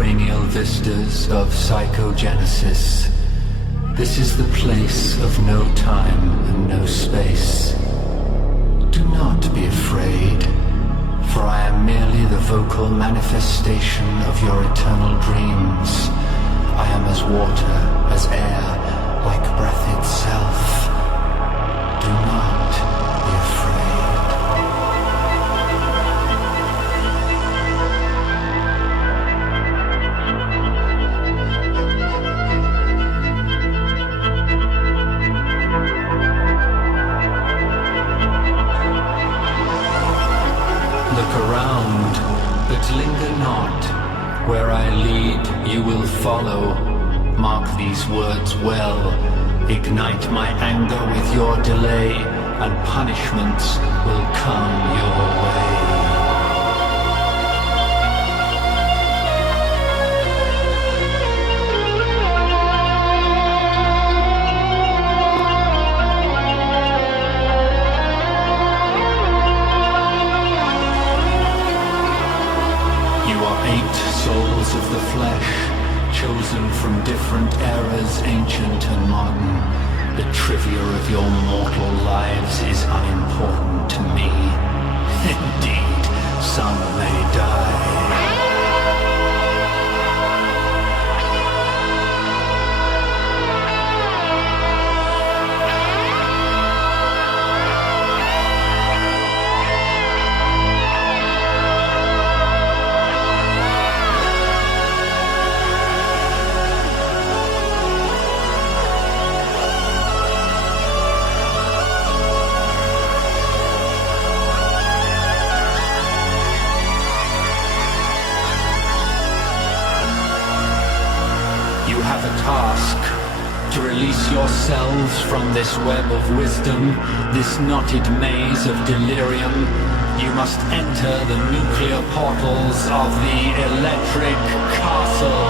cranial vistas of psychogenesis. This is the place of no time and no space. Do not be afraid, for I am merely the vocal manifestation of your eternal dreams. I am as water, as air, like breath itself. Do not be afraid. Look around, but linger not. Where I lead, you will follow. Mark these words well. Ignite my anger with your delay, and punishments will come your way. Souls of the flesh, chosen from different eras, ancient and modern. The trivia of your mortal lives is unimportant to me. Indeed, some may die. Release yourselves from this web of wisdom, this knotted maze of delirium. You must enter the nuclear portals of the electric castle.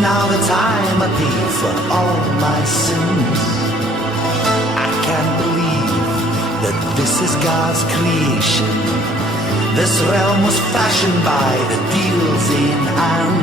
Now the time I pay for all my sins. I can't believe that this is God's creation. This realm was fashioned by the deals in hand.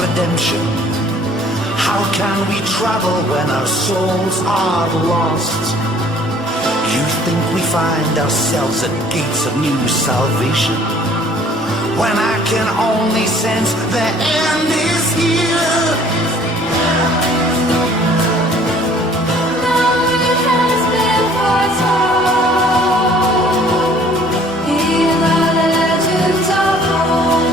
Redemption. How can we travel when our souls are lost? You think we find ourselves at gates of new salvation, when I can only sense the end is here. Now it has been foretold in the legends of old.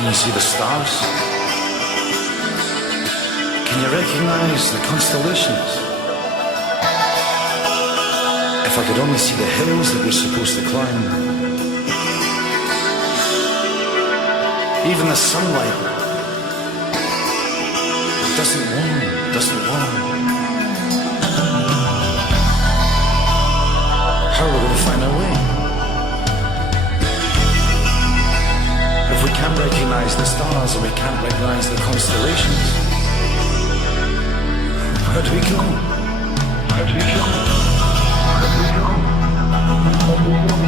Can you see the stars? Can you recognize the constellations? If I could only see the hills that we're supposed to climb. Even the sunlight doesn't warm. How are we going to find our way? If we can't recognize the stars and we can't recognize the constellations, where do we go? Where do we go? Where do we go? Where do we go?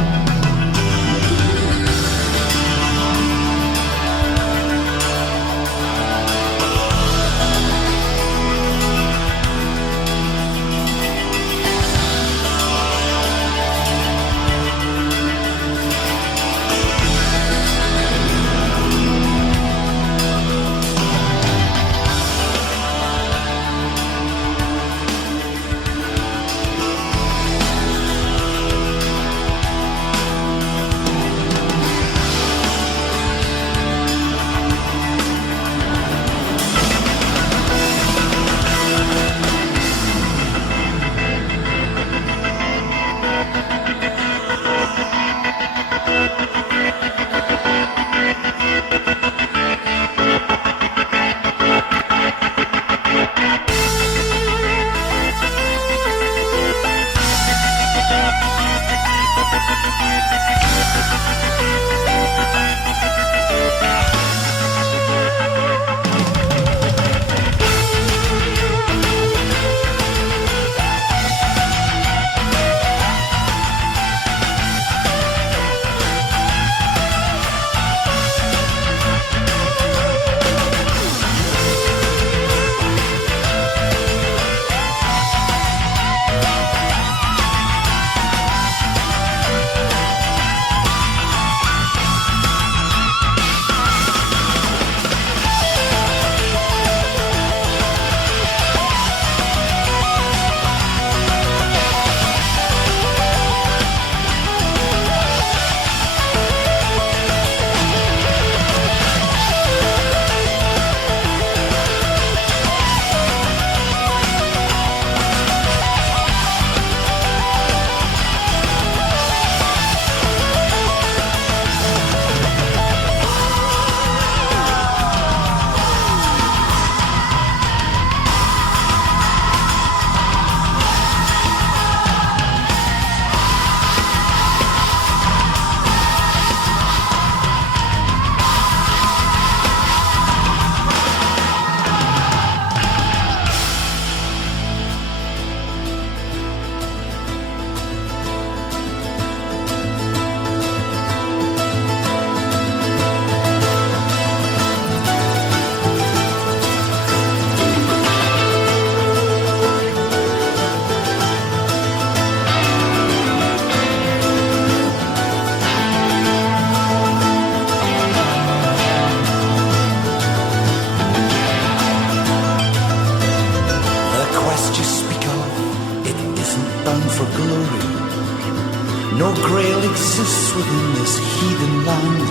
exists within this heathen land.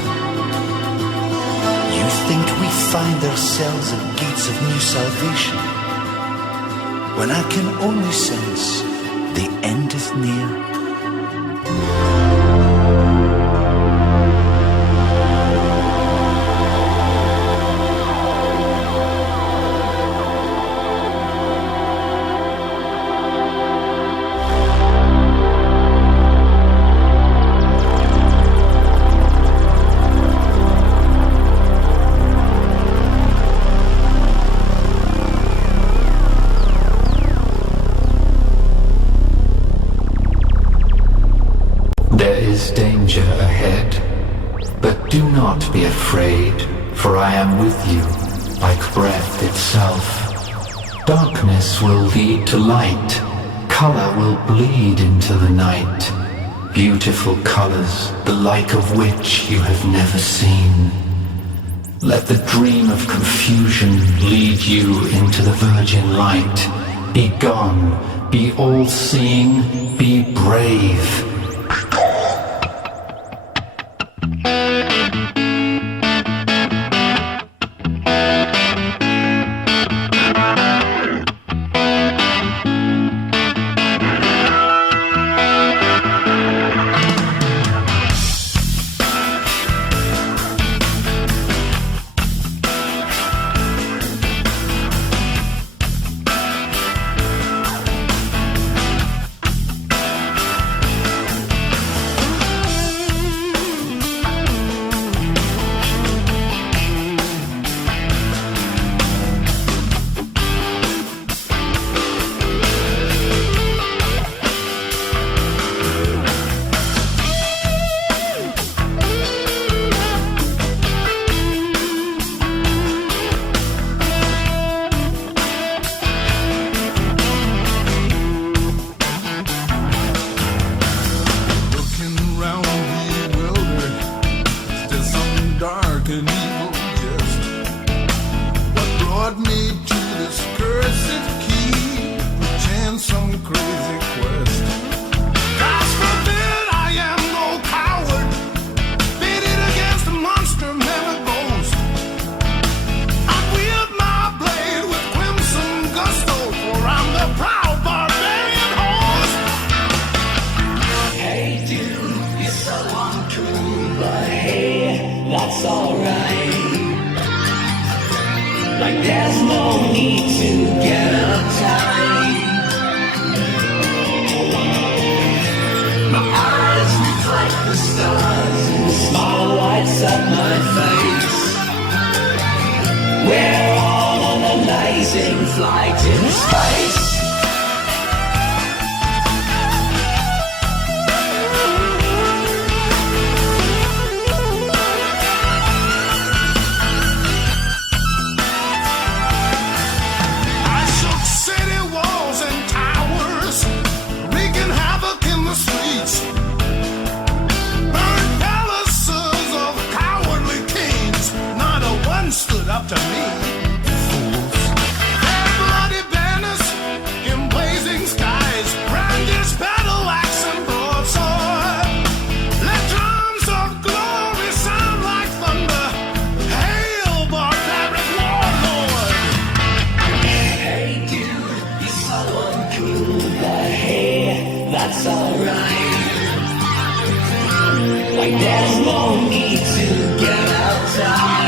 You think we find ourselves at gates of new salvation, when I can only sense the end is near. Danger ahead, but do not be afraid, for I am with you, like breath itself. Darkness will lead to light, color will bleed into the night, beautiful colors, the like of which you have never seen. Let the dream of confusion lead you into the virgin light. Be gone, be all-seeing, be brave. face. I shook city walls and towers, wreaking havoc in the streets. Burned palaces of cowardly kings, not a one stood up to me. Fools. Their bloody banners in blazing skies, brandish battle axe and broadsword. Let drums of glory sound like thunder. Hail, barbaric warlord! Hey dude, you're so uncool, but hey, that's alright. Like there's no need to get outside.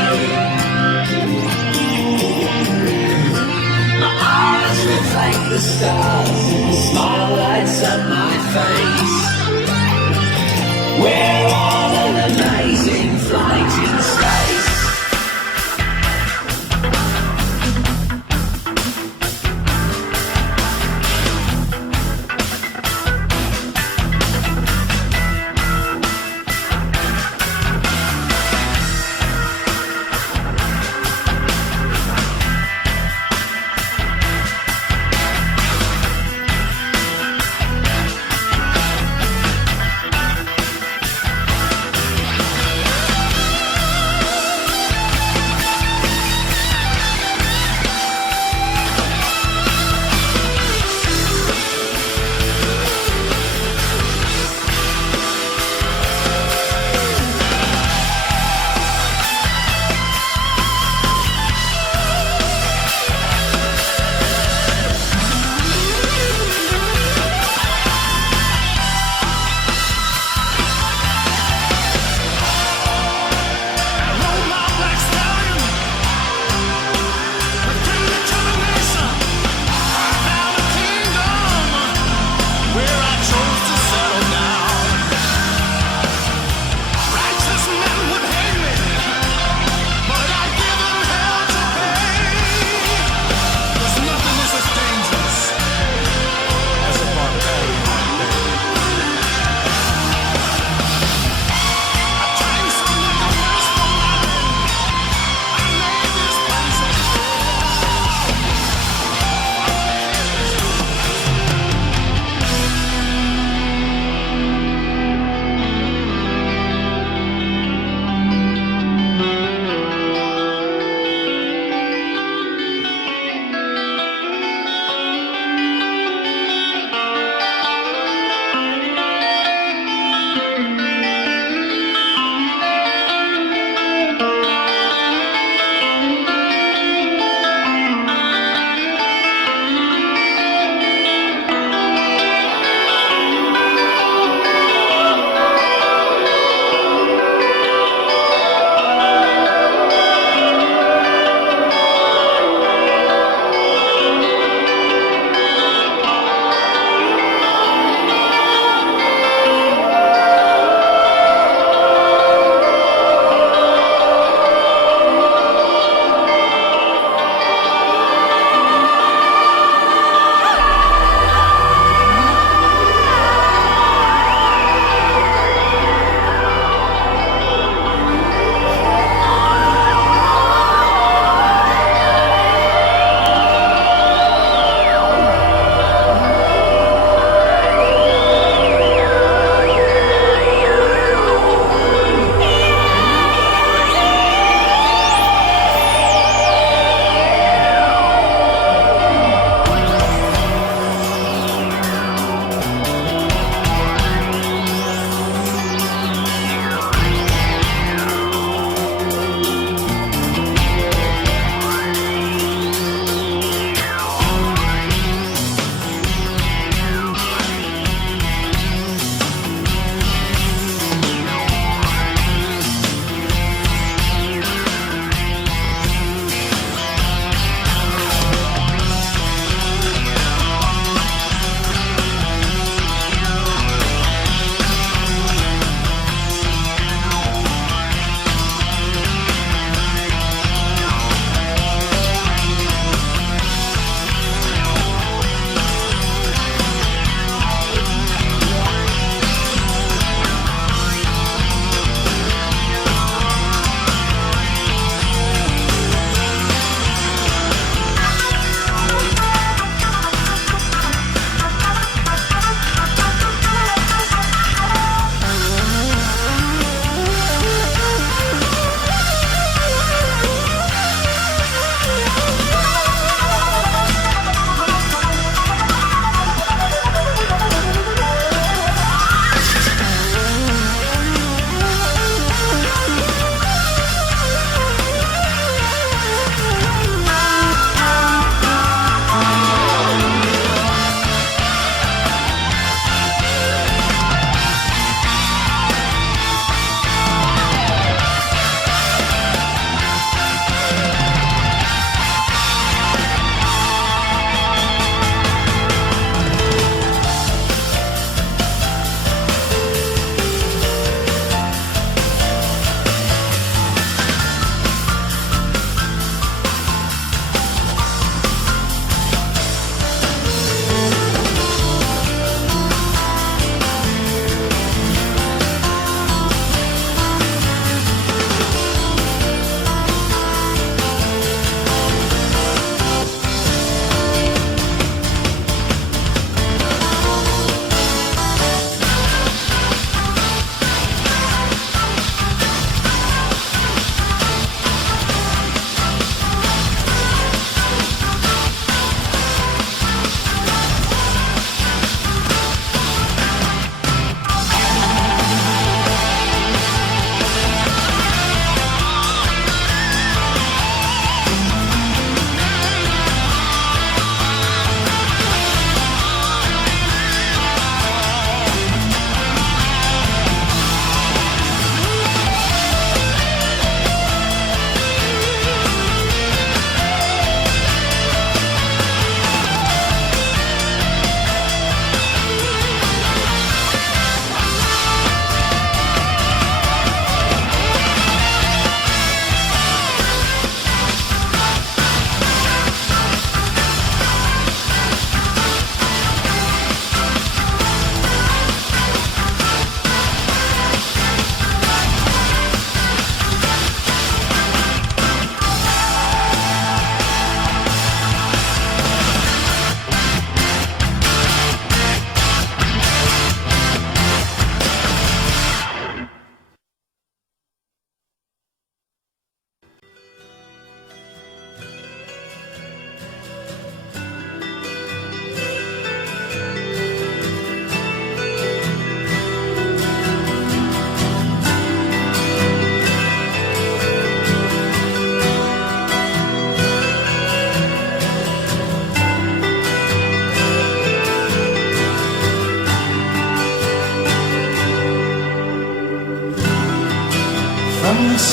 My eyes reflect the stars, and the smile lights up my face. We're on an amazing flight in space.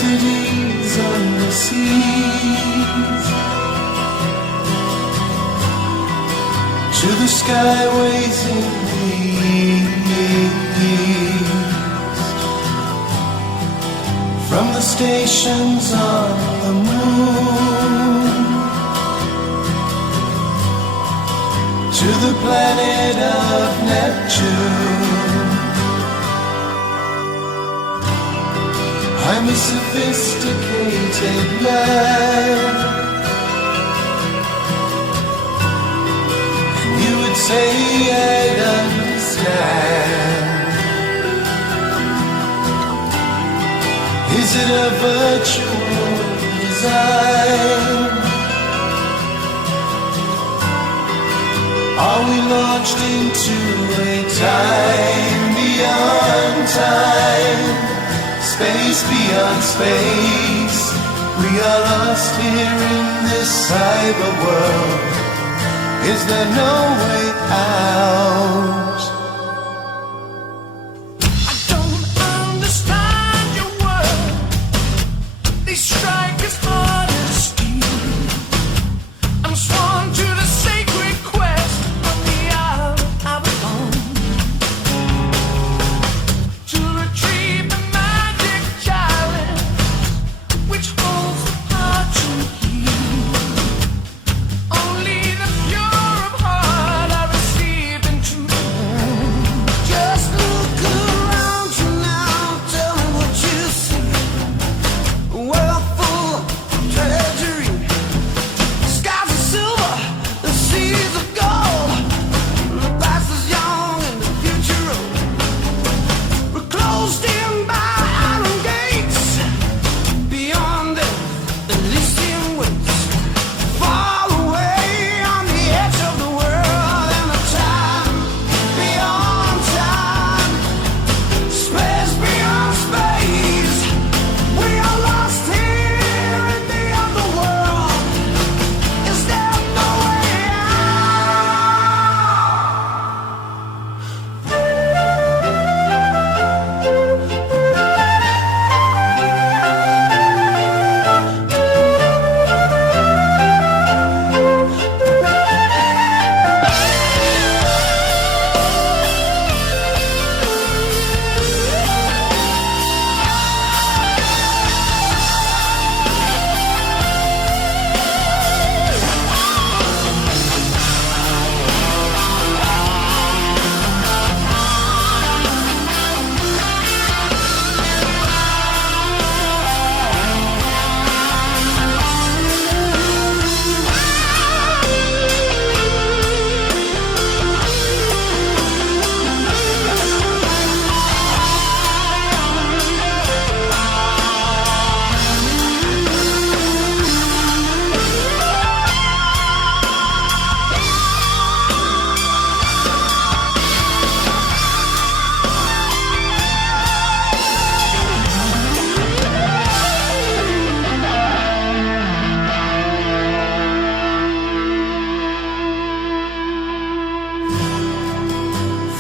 cities on the seas, to the skyways in the east, from the stations on the moon, to the planet of Neptune. I'm a sophisticated man, and you would say I'd understand. Is it a virtual design? Are we launched into a time beyond time? Space beyond space, we are lost here in this cyber world. Is there no way out? I don't understand your world. They strike as hard as steel. I'm sworn to the sacred quest of the hour I belong to retrieve the which holds the power to heal. Only the pure of heart are received into the womb. Just look around you now, tell me what you see. A world full of treasury, skies of silver, the seas of gold. The past is young and the future old. We're closed in by iron gates. Beyond them, Elysium waits. Far away on the edge of the world, and a time beyond time, space beyond space. We are lost here in the underworld. Is there no way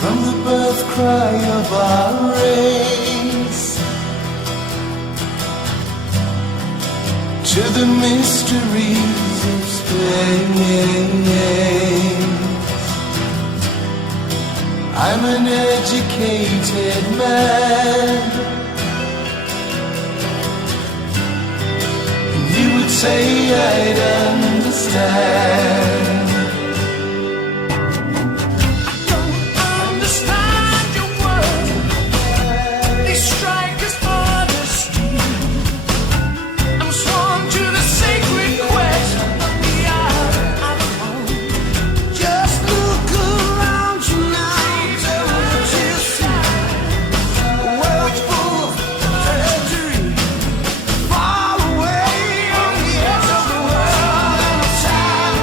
from the birth cry of our race to the mysteries of space? I'm an educated man, and you would say I'd understand. understand your world? They strike as hard as steel. I'm sworn to the sacred quest of the hour I belong. Just look around you now, tell me what you see. A world full of treasury, far away on the edge of the world, and a time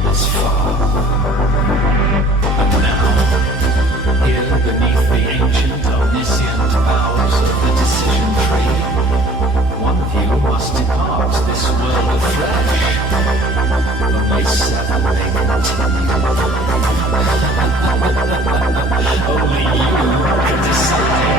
come as far. And now, here beneath the ancient omniscient powers of the decision tree, one of you must depart this world of flesh. Only seven may continue. Only you can decide.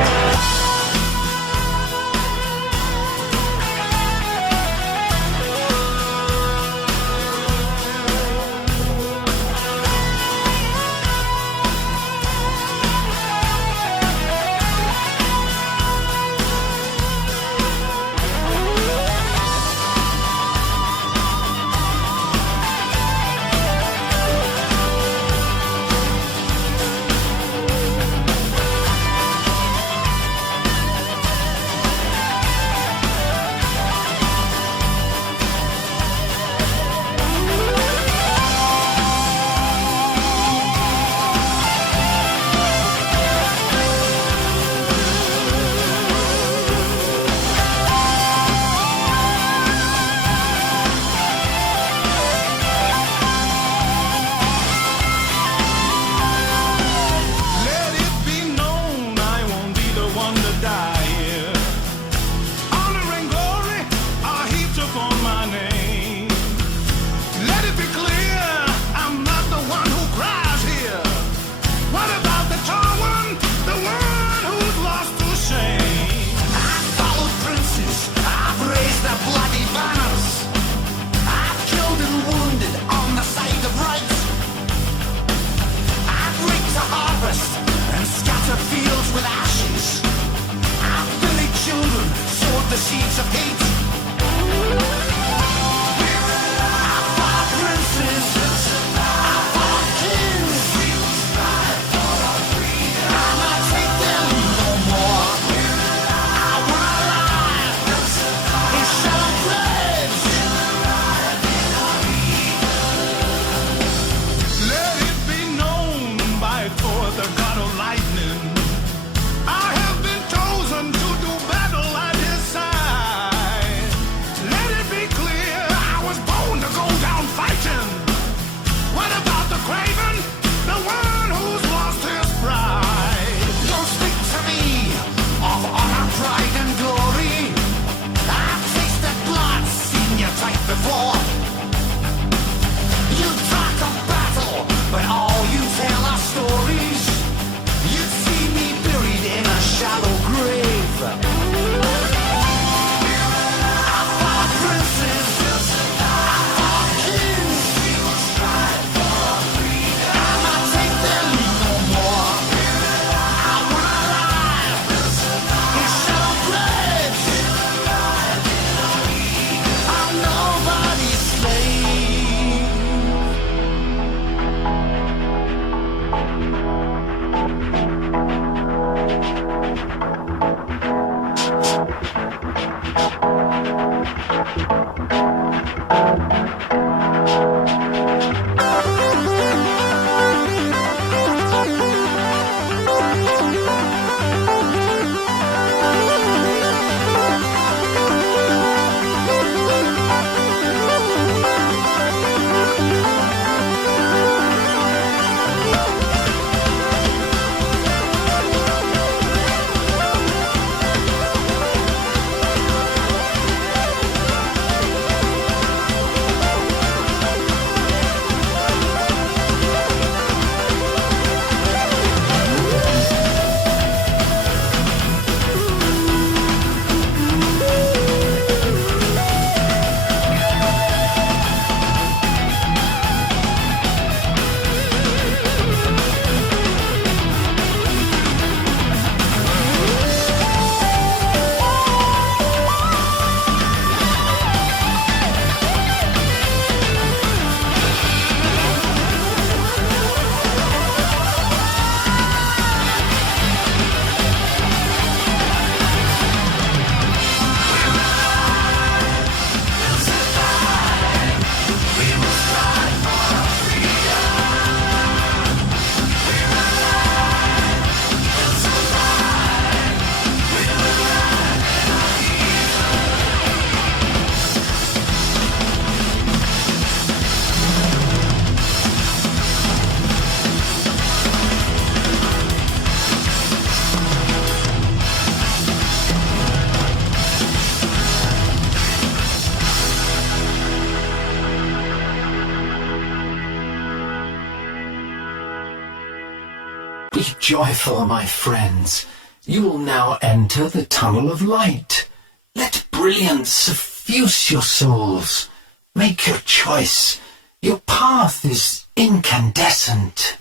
Be joyful, my friends. You will now enter the tunnel of light. Let brilliance suffuse your souls. Make your choice. Your path is incandescent.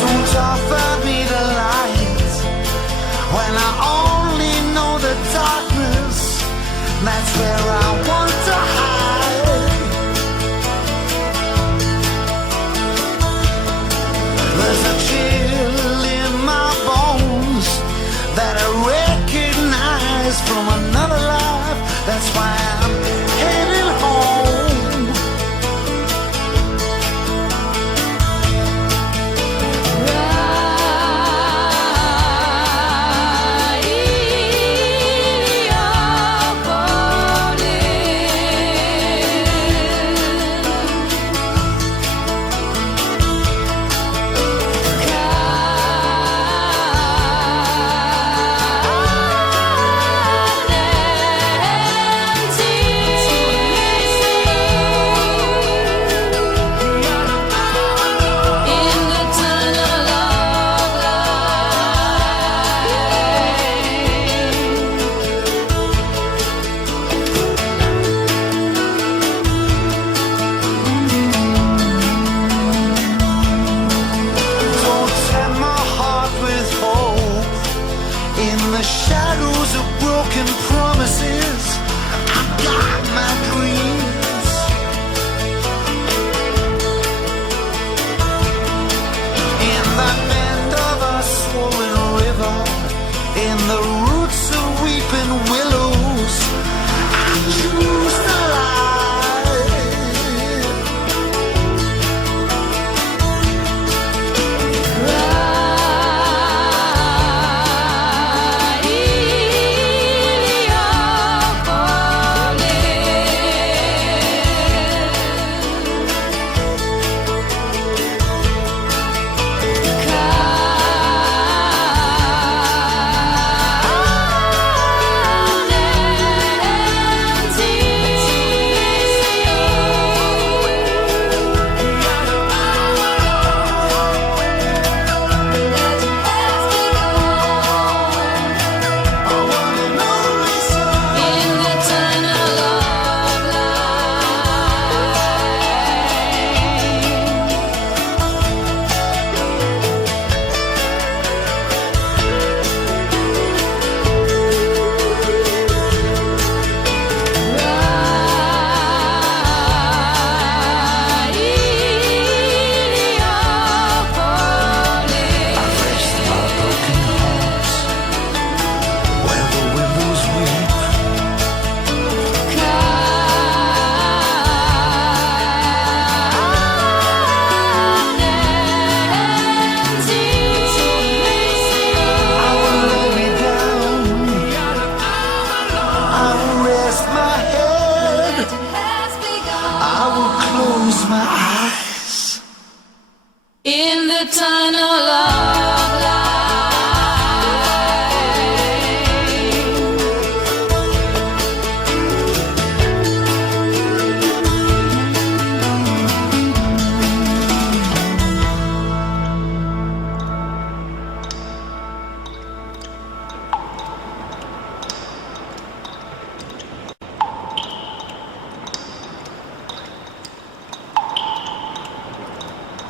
Don't offer me the light when I only know the darkness. That's where I want to hide. There's a chill in my bones that I recognize from another life. That's why I'm heading home.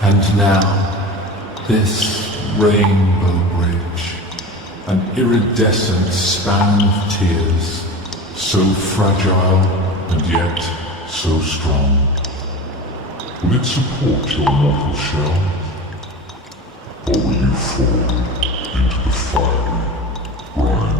And now, this rainbow bridge, an iridescent span of tears, so fragile and yet so strong. Will it support your mortal shell? Or will you fall into the fiery brine?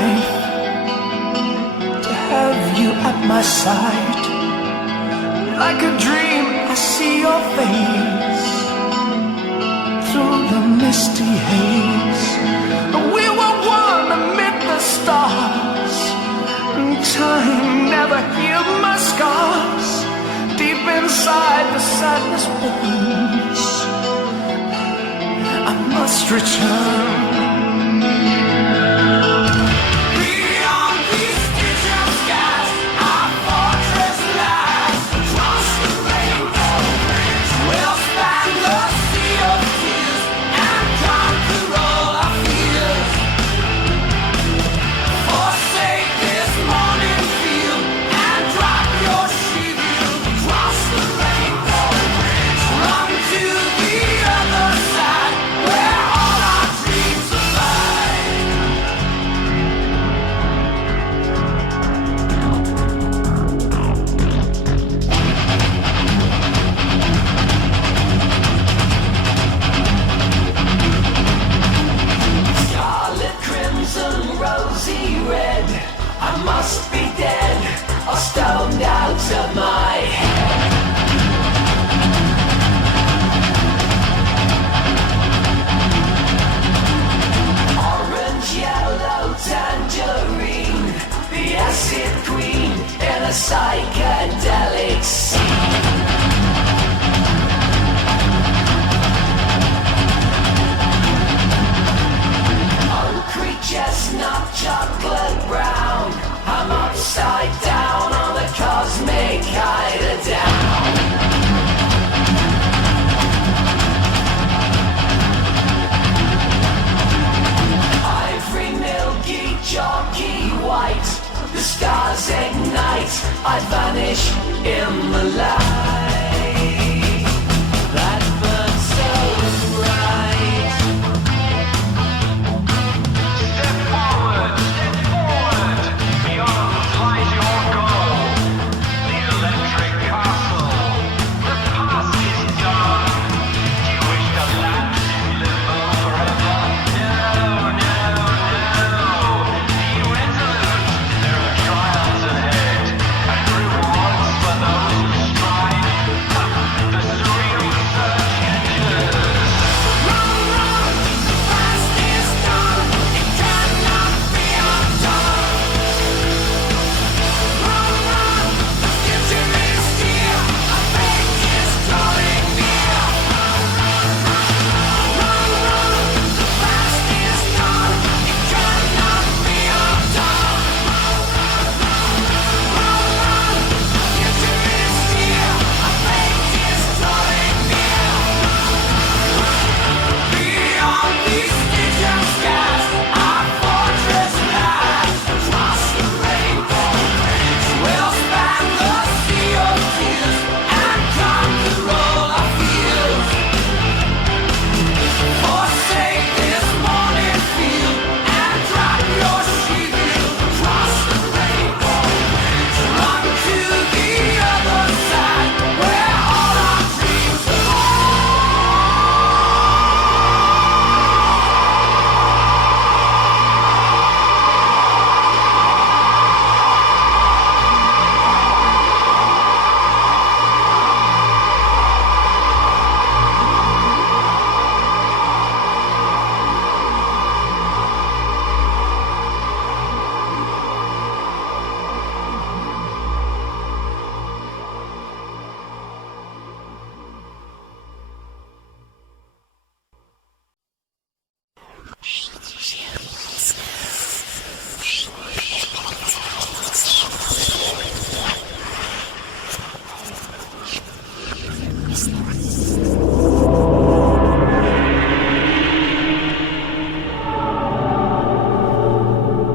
life to have you at my side. Like a dream, I see your face through the misty haze. We were one amid the stars, and time never healed my scars. Deep inside the sadness burns. I must return. Must be dead or stoned out of my head. Orange, yellow, tangerine, the acid queen in a psychedelic scene. Chestnut, chocolate brown, I'm upside down on the cosmic eider-down. Ivory, milky, chalky white, the stars ignite, I vanish in the light that burns so bright.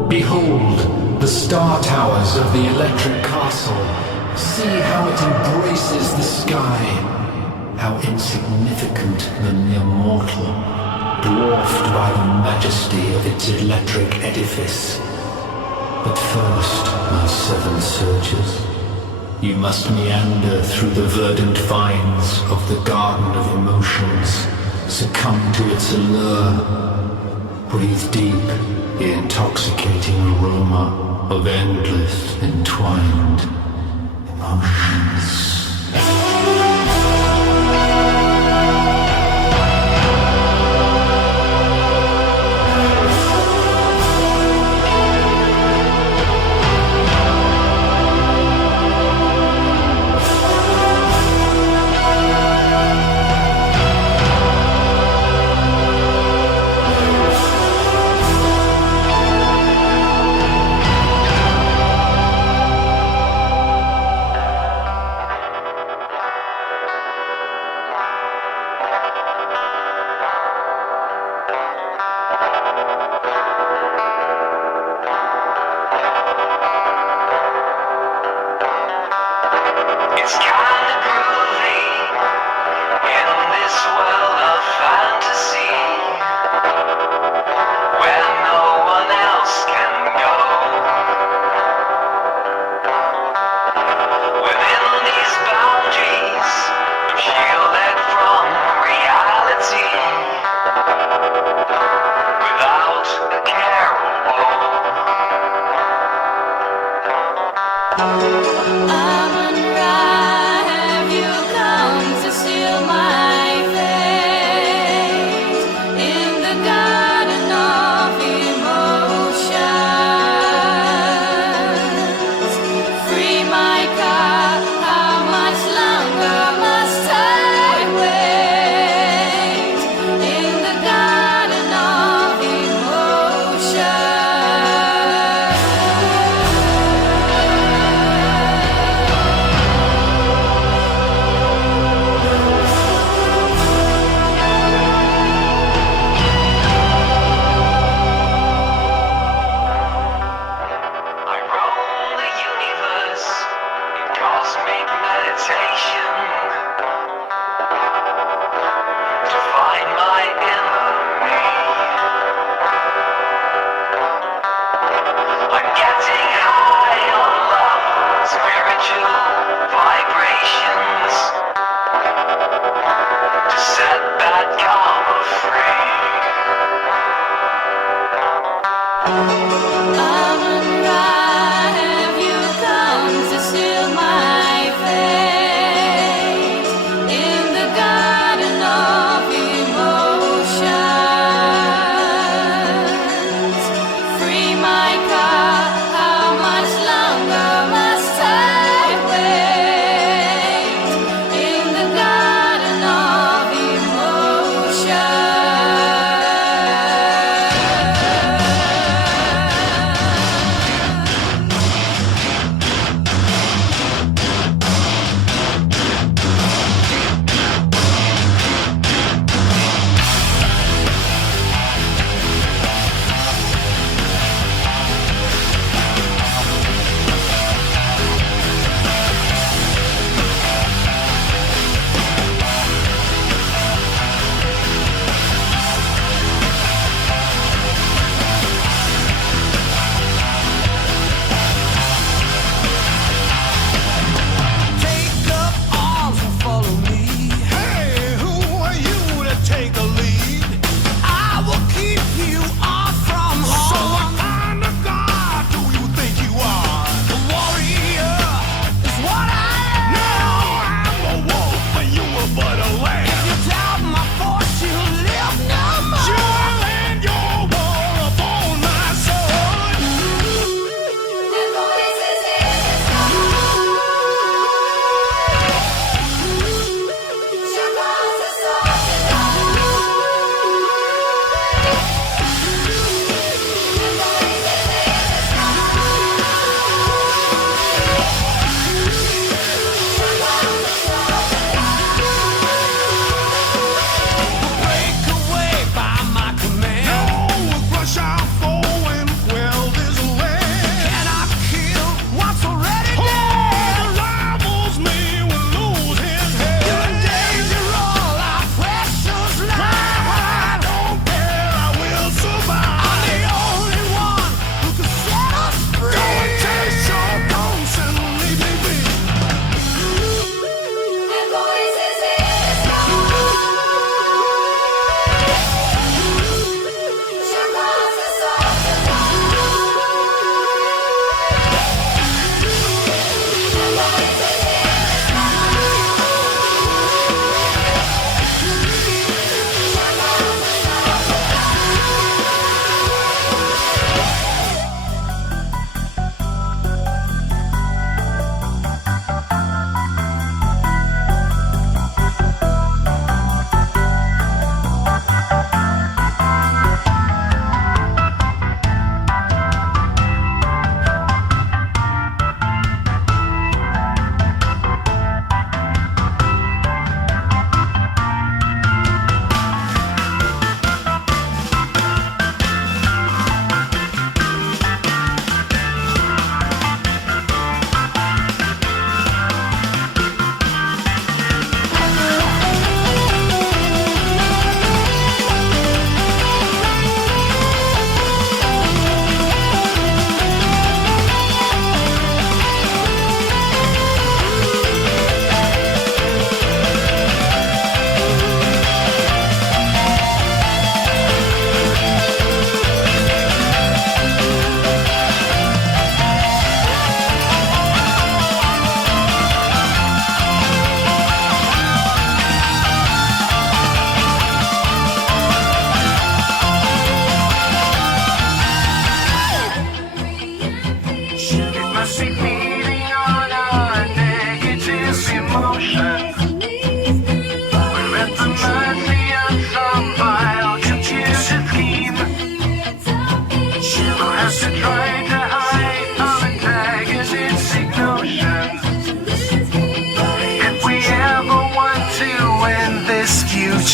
Behold, the star towers of the electric castle. See how it embraces the sky. How insignificant the mere mortal, dwarfed by the majesty of its electric edifice. But first, my seven surges, you must meander through the verdant vines of the garden of emotions, succumb to its allure, breathe deep, the intoxicating aroma of endless entwined emotions.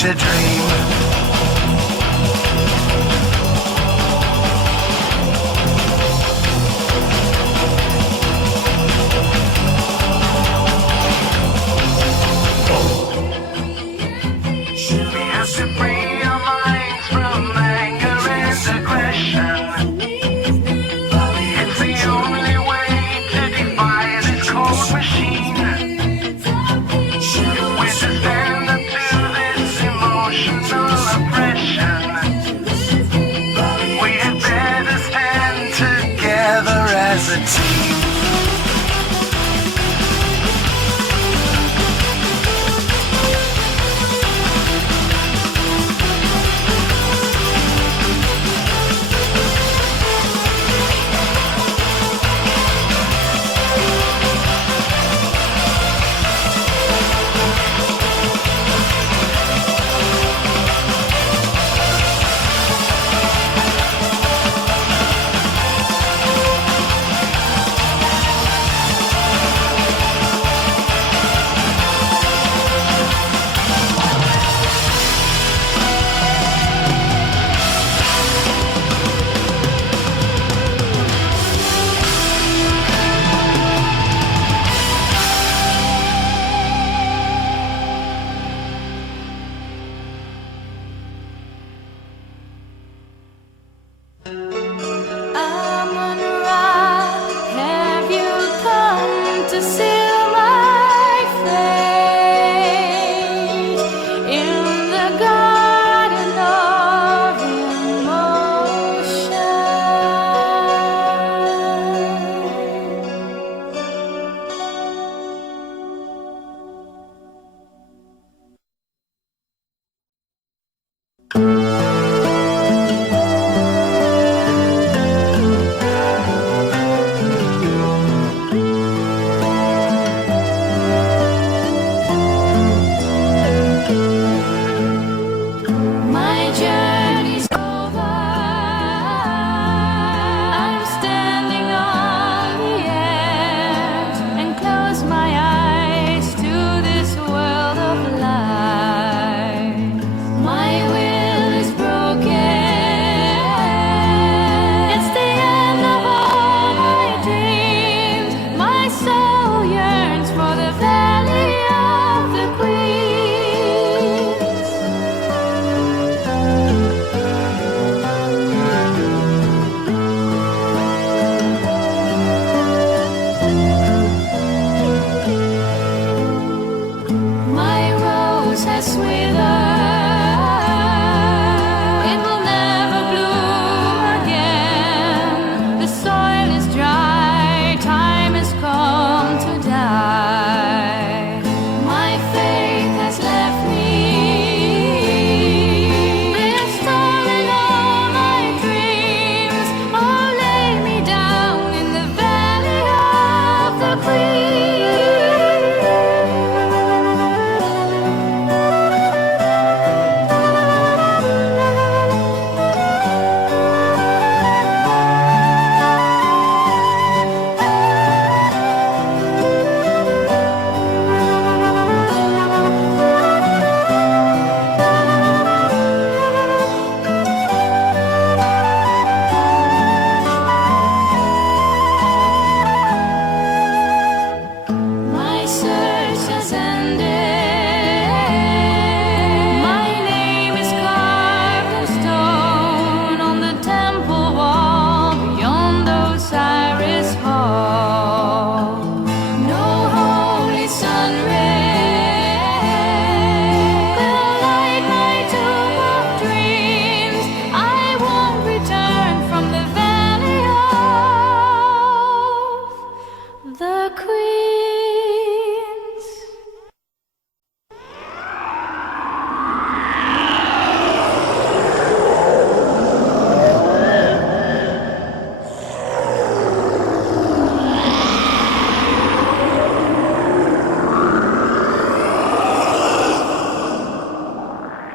such a dream.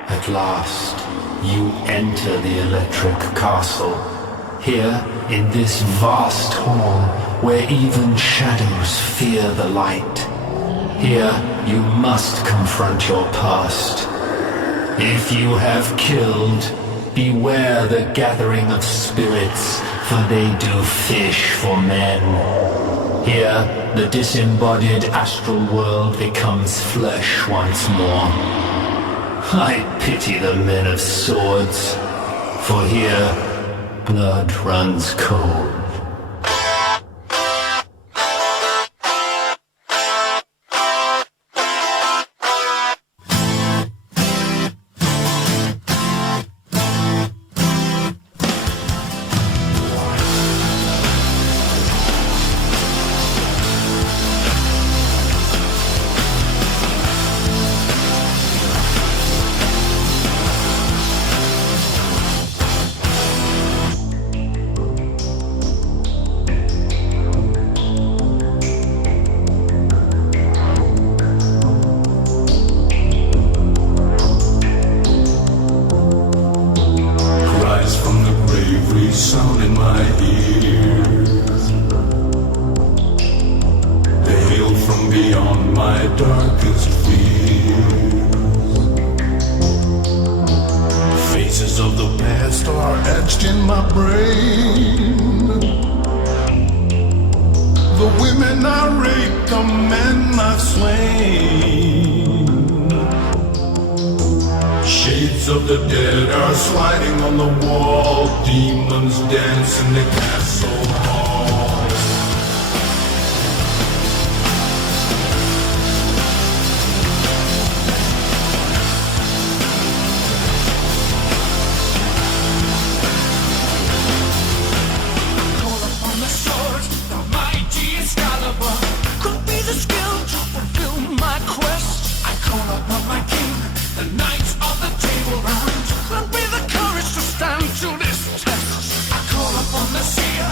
At last, you enter the electric castle. Here, in this vast hall, where even shadows fear the light. Here, you must confront your past. If you have killed, beware the gathering of spirits, for they do fish for men. Here, the disembodied astral world becomes flesh once more. I pity the men of swords, for here, blood runs cold. Sound in my ears. They hail from beyond my darkest fears. Faces of the past are etched in my brain. The women I raped, the men I've slain. Shades of the dead are sliding on the wall. Demons dance in the castle hall. Call upon the sword, the mighty Excalibur. Could be the skill to fulfill my quest. I call upon my king, the knights of the table round. Grant me the courage to stand to this test. I call upon the seer,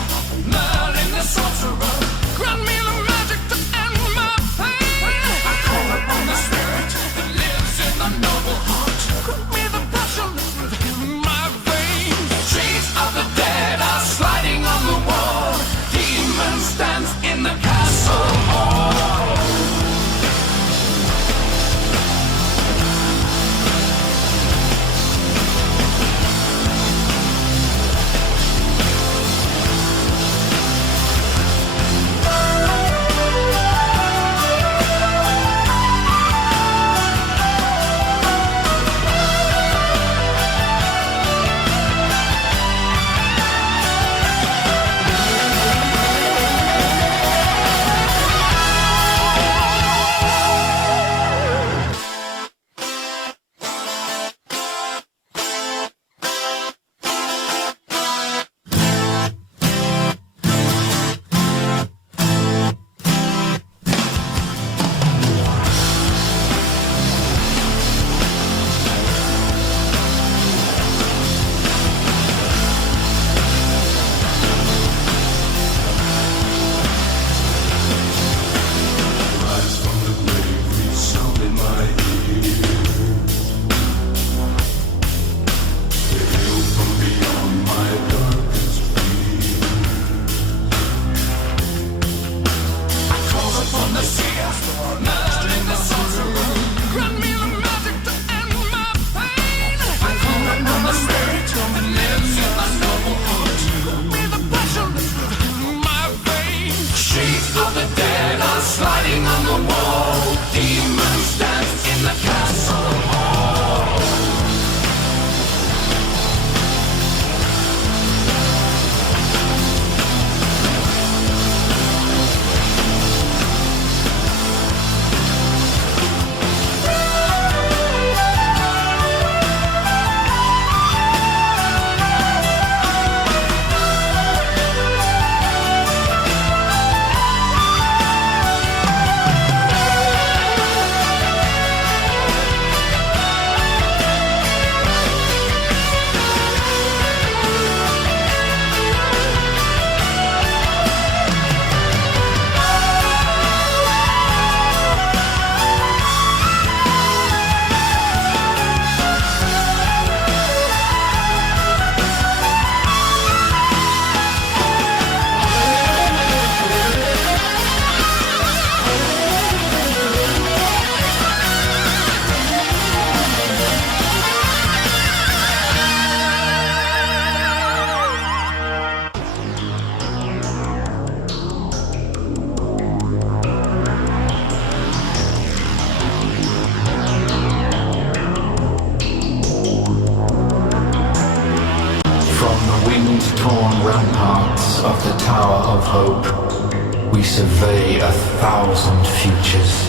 From the wind-torn ramparts of the Tower of Hope, we survey 1,000 futures.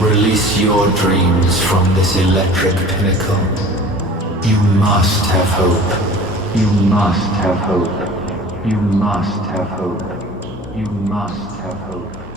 Release your dreams from this electric pinnacle. You must have hope. You must have hope. You must have hope. You must have hope.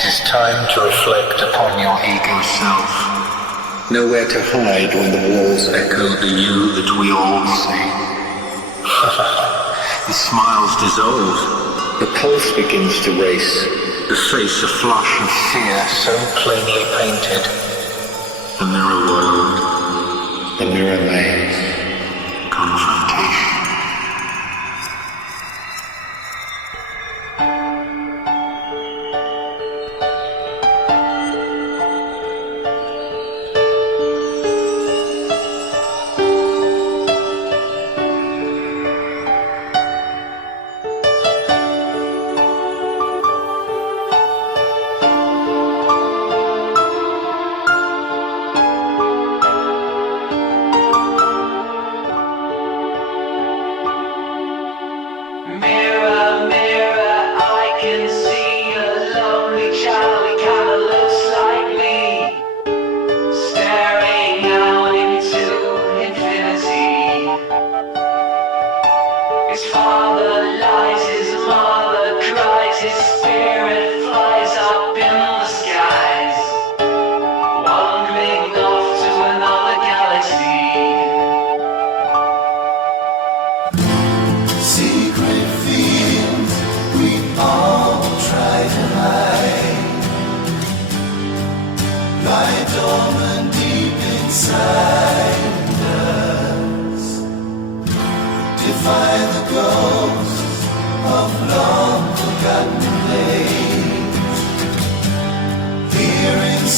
It is time to reflect upon your ego self. Nowhere to hide when the walls echo the you that we all see. The smiles dissolve. The pulse begins to race. The face a flush of fear so plainly painted. The mirror world. The mirror maze. Confrontation.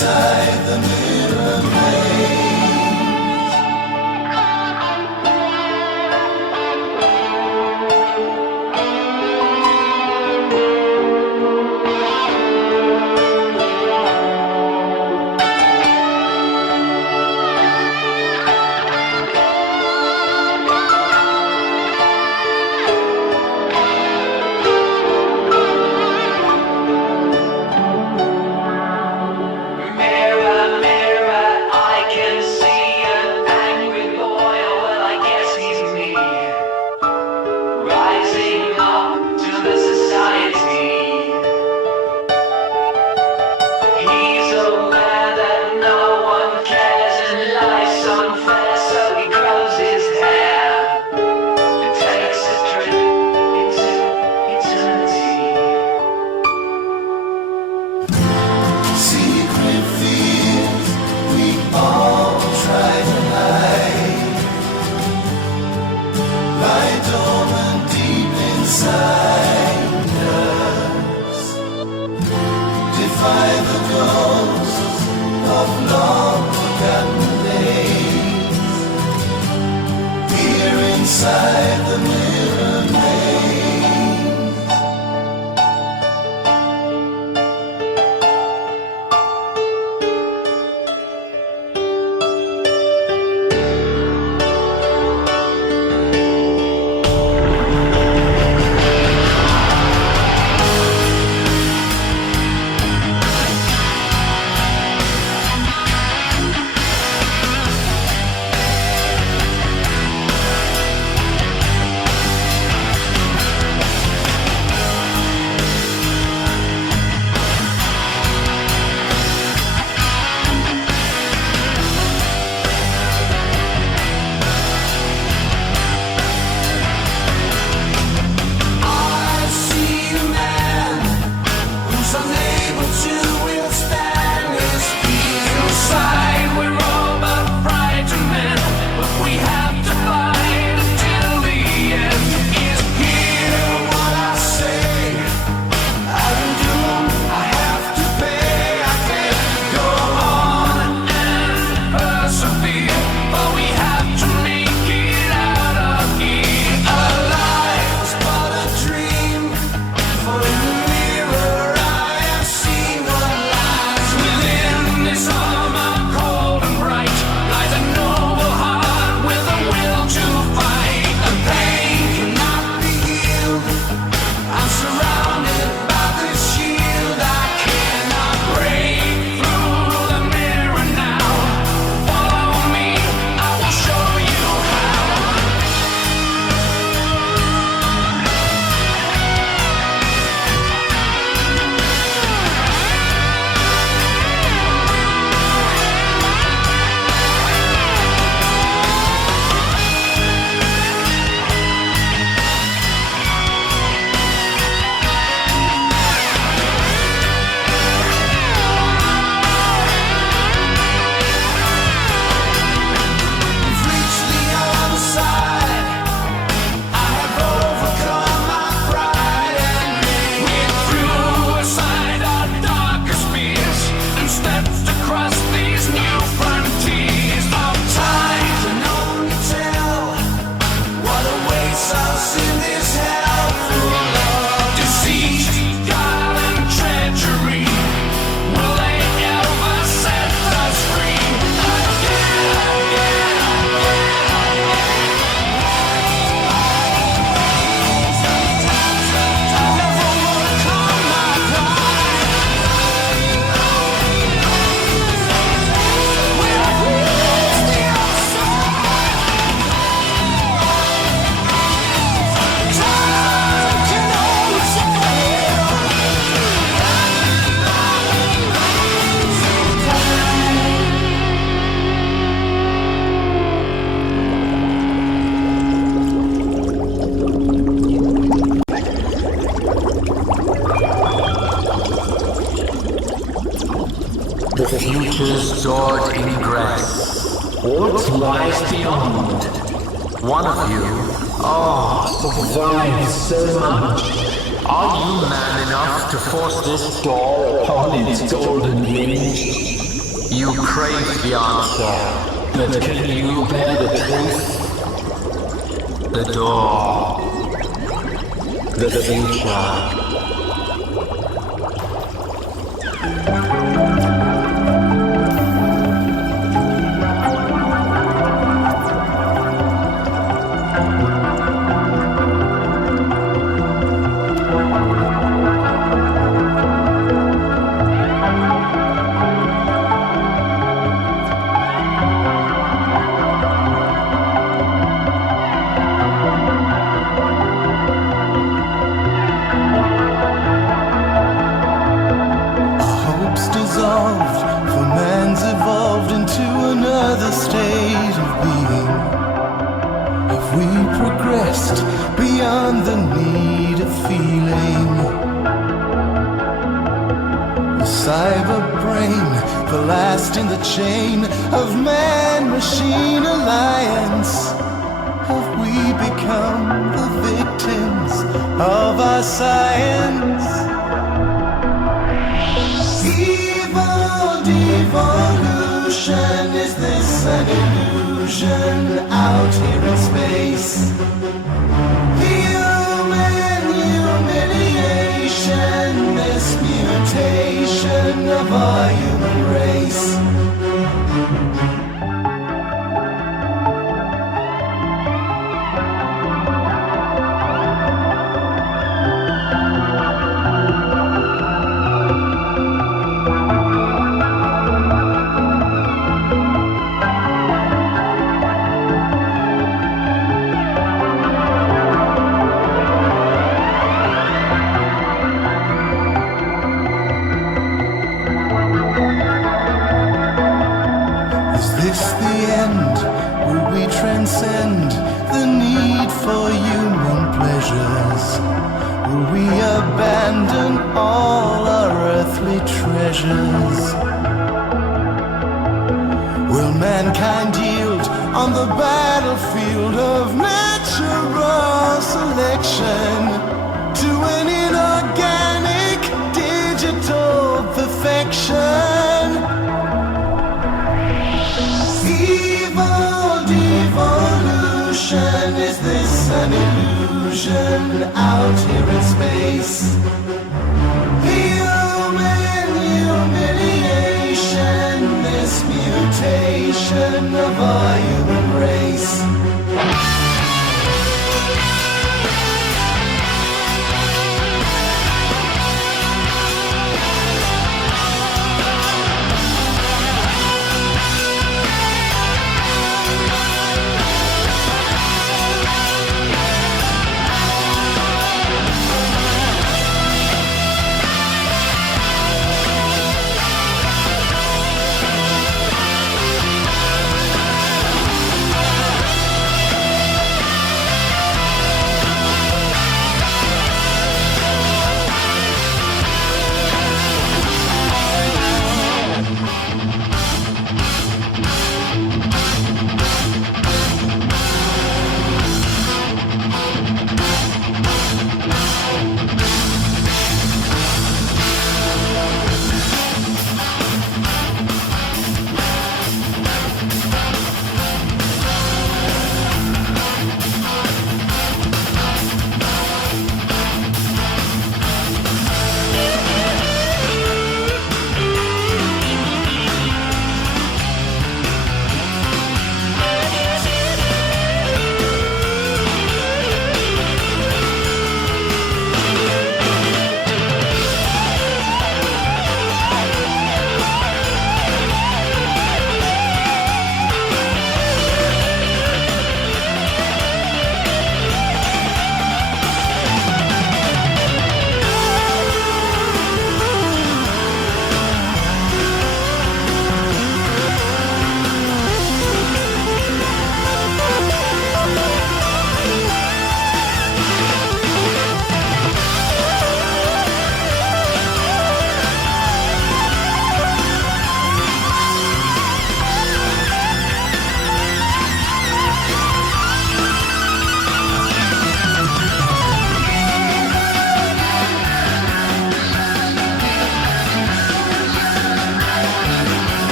inside the mirror maze. Future's sword ingress. What lies beyond? One of you, survives so much. Are you man enough to force this door upon its golden hinge? You crave the answer, but can you bear the truth? The door. The future. Beyond the need of feeling, the cyber brain, the last in the chain of man-machine alliance. Have we become the victims of our science? Evil devolution, is this an illusion out here in space? This mutation of our human race. Transcend the need for human pleasures? Will we abandon all our earthly treasures? Will mankind yield on the battlefield of natural selection to an inorganic digital perfection? Devolution, is this an illusion out here in space? Human humiliation, this mutation of our human race.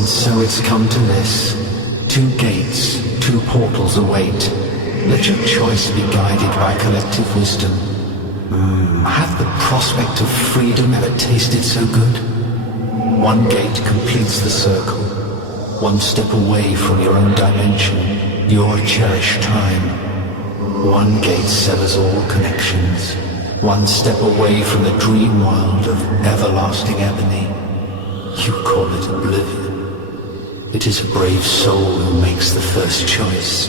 And so it's come to this. 2 gates, 2 portals await. Let your choice be guided by collective wisdom. Have the prospect of freedom ever tasted so good? 1 gate completes the circle. 1 step away from your own dimension, your cherished time. 1 gate severs all connections. 1 step away from the dream world of everlasting ebony. You call it oblivion. It is a brave soul who makes the first choice.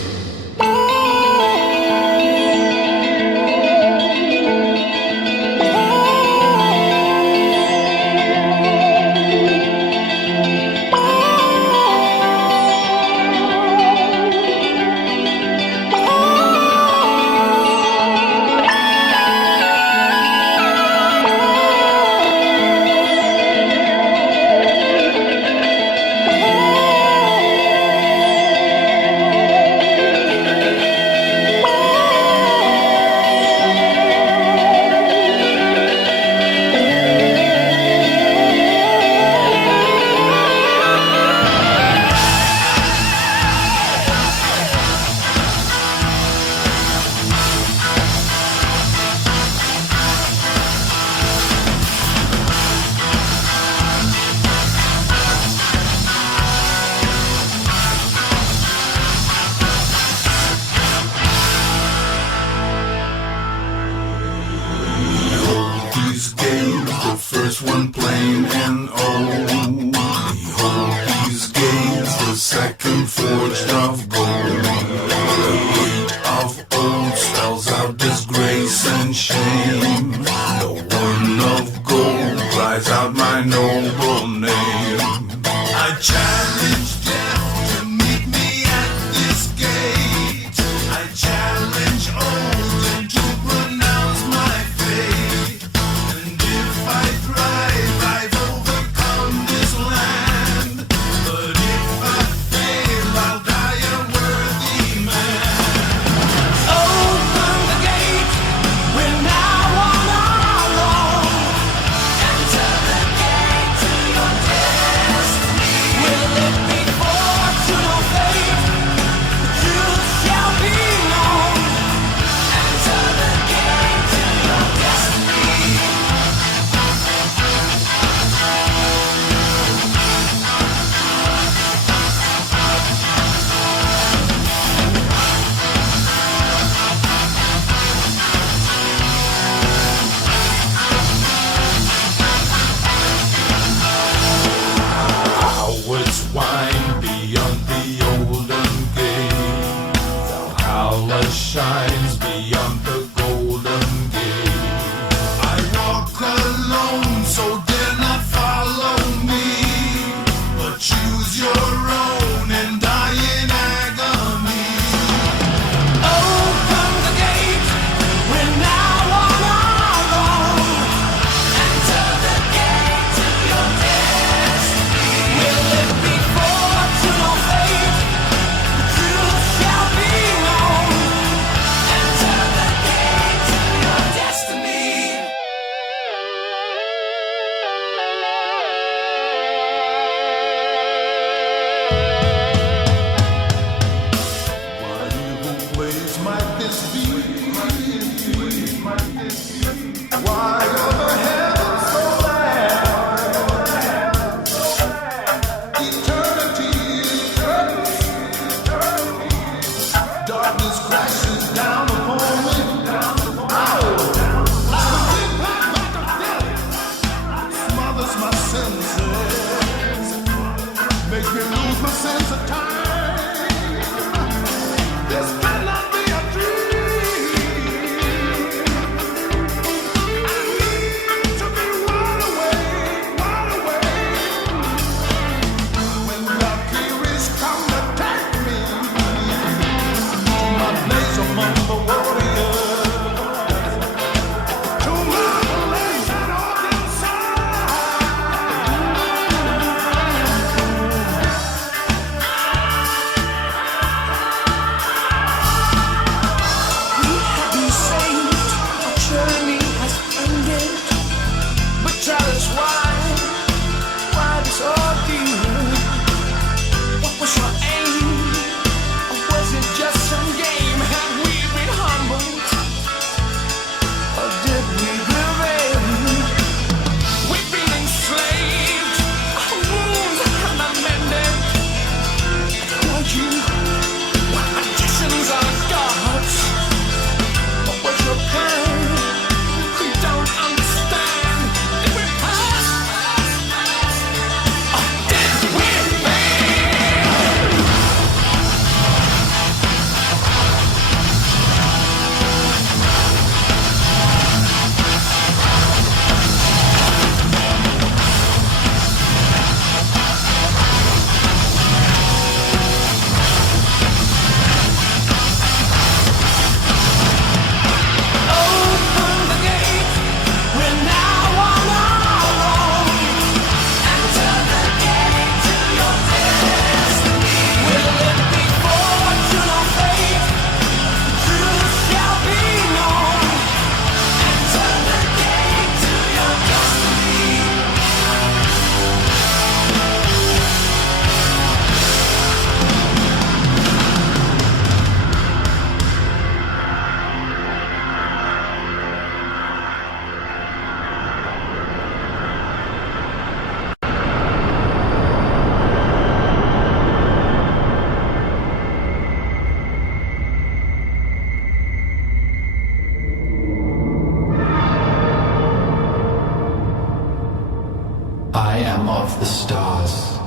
stars,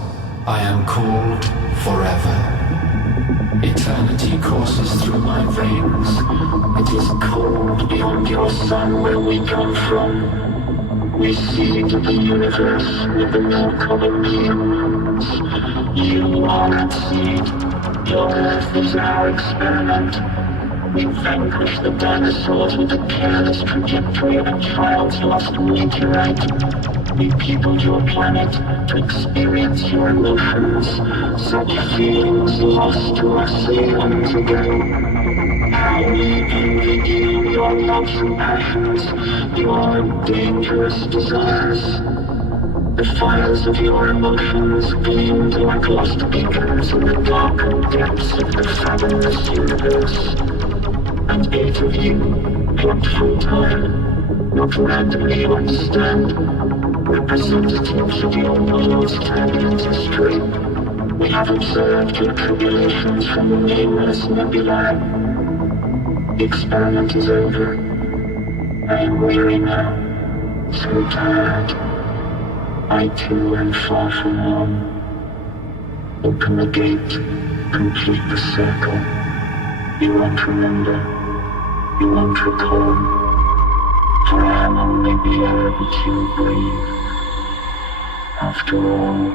I am called forever. Eternity courses through my veins. It is cold beyond your sun where we come from. We seed the universe with the milk of a beings. You are that seed. Your earth is our experiment. We vanquish the dinosaurs with the careless trajectory of a child's lost meteorite. We peopled your planet to experience your emotions, such feelings lost to us eons ago. How we envied you, your loves and passions, your dangerous desires. The fires of your emotions gleamed like lost beacons in the dark depths of the fathomless universe. And 8 of you, plucked from time, not randomly on stand, representatives of your world's turbulent history. We have observed your tribulations from the nameless nebulae. The experiment is over. I am weary now, so tired. I too am far from home. Open the gate, complete the circle. You won't remember, you won't recall, for I am only the air that you breathe. After all,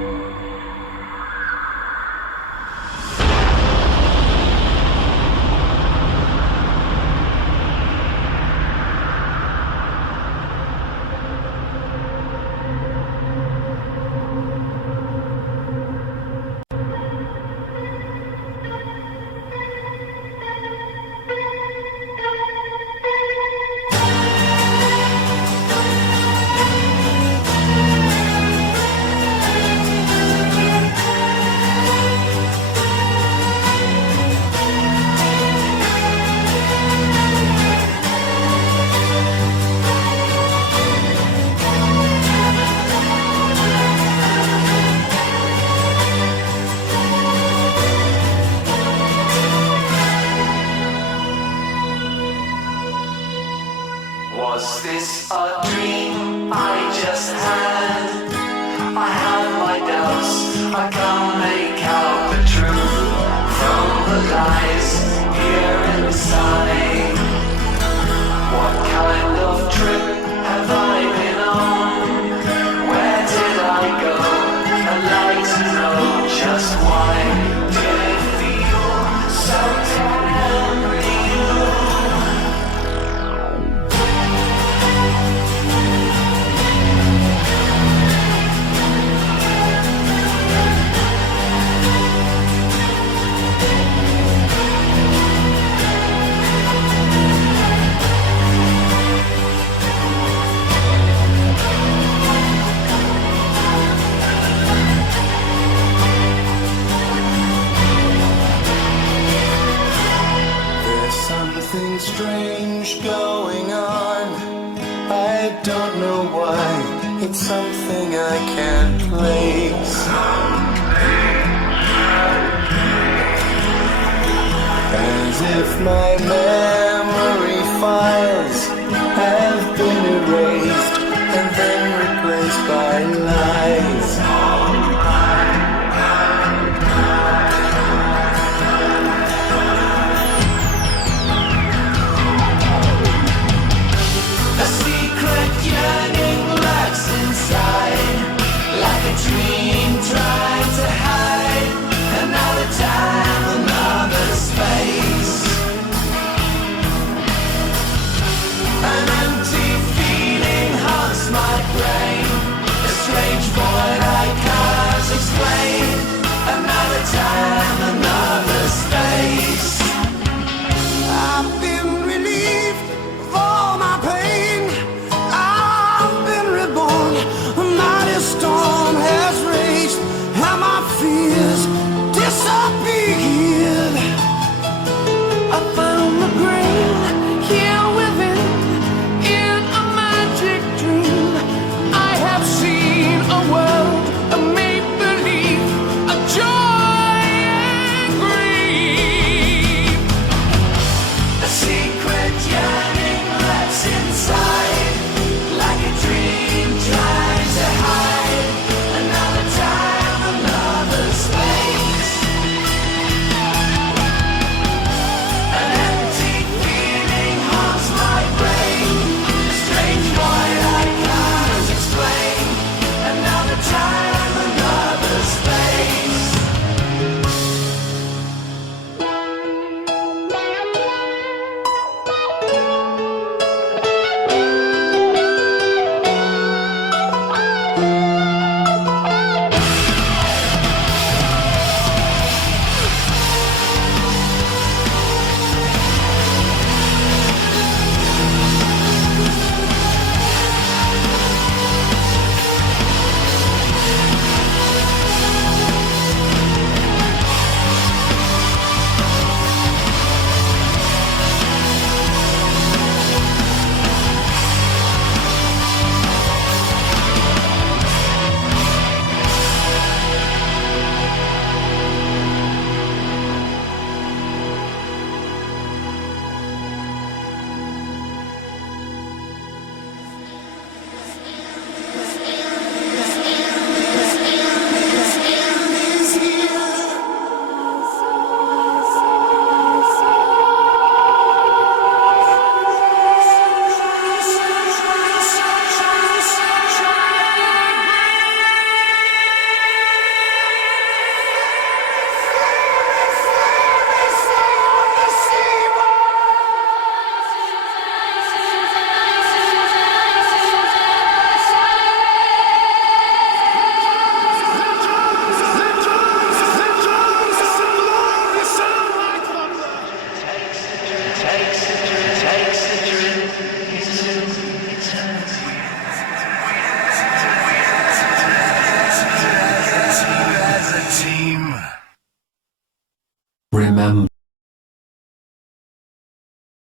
was this a dream I just had? I have my doubts, I can't make out the truth from the lies here inside. What kind of trip have I been on? Where did I go? I'd like to know just why did it feel so damn real? Something strange going on. I don't know why. It's something I can't place. As if my